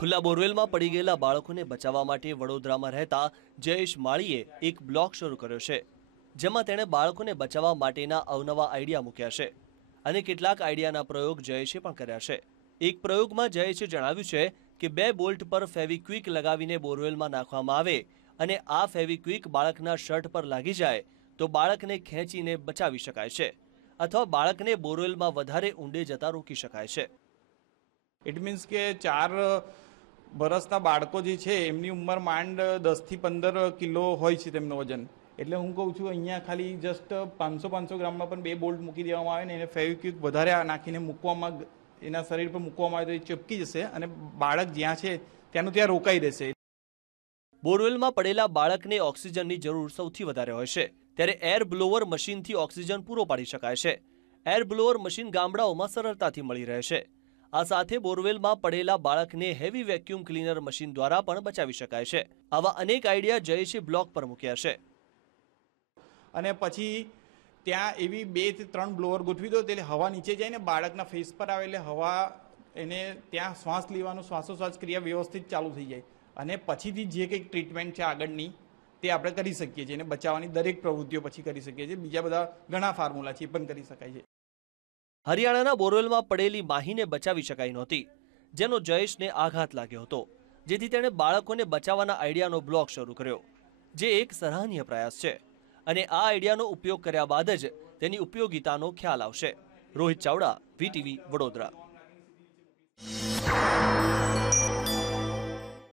ખુલ્લા બોરવેલમાં પડી ગયેલા બાળકોને બચાવવા માટે વડોદરામાં રહેતા જયેશ માળીએ એક બ્લોગ શરૂ કર્યો છે, જેમાં તેણે બાળકોને બચાવવા માટેના અવનવા આઈડિયા મૂક્યા છે અને કેટલાક આઈડિયાના પ્રયોગ જયેશે પણ કર્યા છે। એક પ્રયોગમાં જયેશે જણાવ્યું છે કે 2 બોલ્ટ પર ફેવિક્વિક લગાવીને બોરવેલમાં નાખવામાં આવે અને આ ફેવિક્વિક બાળકના શર્ટ પર લાગી જાય તો બાળકને ખેંચીને બચાવી શકાય છે અથવા બાળકને બોરવેલમાં વધારે ઊંડે જતા રોકી શકાય છે। इट मीन्स के 4 વર્ષના બાળકો જે છે એમની ઉંમર માંડ 10 થી 15 કિલો હોય છે તેમનો વજન। એટલે હું કહું છું અહીંયા ખાલી જસ્ટ 500 ગ્રામમાં પણ 2 બોલ્ટ મૂકી દેવામાં આવે ને એને ફેવિક્વિક વધારે નાખીને મૂકવામાં એના શરીર પર મૂકવામાં આવે તો એ ચપકી જશે અને બાળક જ્યાં છે ત્યાંનું ત્યાં રોકાઈ રહેશે। બોરવેલમાં પડેલા બાળકને ઓક્સિજનની જરૂર સૌથી વધારે હોય છે, ત્યારે એર બ્લોવર મશીનથી ઓક્સિજન પૂરો પાડી શકાય છે। એર બ્લોવર મશીન ગામડાઓમાં સરળતાથી મળી રહે છે। આ સાથે બોરવેલમાં પડેલા બાળકને હેવી વેક્યુમ ક્લીનર મશીન દ્વારા પણ બચાવી શકાય છે। આવા અનેક આઈડિયા જયેશે બ્લોગ પર મૂક્યા છે અને પછી ત્યાં એવી 2 થી 3 બ્લોવર ગોઠવી દો એટલે હવા નીચે જાય ને બાળકના ફેસ પર આવે એટલે હવા એને ત્યાં શ્વાસ લેવાનું શ્વાસોશ્વાસ ક્રિયા વ્યવસ્થિત ચાલુ થઈ જાય અને પછીથી જે કંઈક ટ્રીટમેન્ટ છે આગળની તે આપણે કરી શકીએ છીએ અને બચાવવાની દરેક પ્રવૃત્તિઓ પછી કરી શકીએ છીએ। બીજા બધા ઘણા ફોર્મ્યુલા છે એ પણ કરી શકાય છે। હરિયાણાના બોરવેલમાં પડેલી માહીને બચાવી શકાઈ નહોતી, જેનો જયેશને આઘાત લાગ્યો હતો, જેથી તેણે બાળકોને બચાવવાના આઈડિયાનો બ્લોગ શરૂ કર્યો, જે એક સરાહનીય પ્રયાસ છે અને આ આઈડિયાનો ઉપયોગ કર્યા બાદ જ તેની ઉપયોગિતાનો ખ્યાલ આવશે। રોહિત ચાવડા, VTV, વડોદરા।